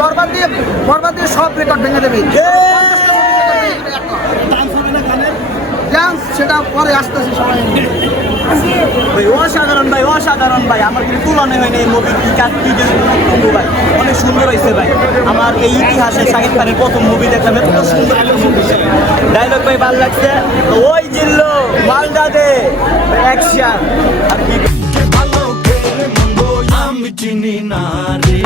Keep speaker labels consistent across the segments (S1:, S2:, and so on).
S1: বরবাদ দিয়ে সব রেকর্ড ভেঙে দেবে। ডান্স সেটা পরে আসতেছে সবাই।
S2: ভাই অসাধারণ ভাই অসাধারণ ভাই। আমার কিন্তু তুলনা হয়নি এই মুভি কি কাজ কি ভাই অনেক সুন্দর হয়েছে ভাই। আমার এই ইতিহাসে শাহিদ খানের প্রথম মুভি দেখলাম এত সুন্দর মুভি ডায়লগ ভাই ভালো লাগছে? ওই জিল্লো মালদা দে। অ্যাকশন আর কি?
S3: ভালো আমি চিনি না রে।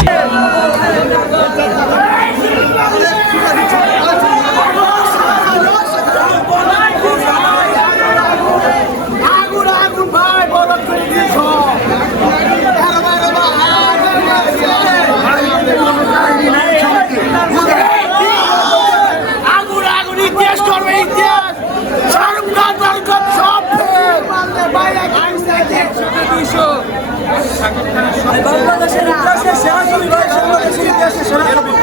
S2: বাংলাদেশের ইতিহাসে সেরা ছবি ভাই বাংলাদেশের ইতিহাসে সেরা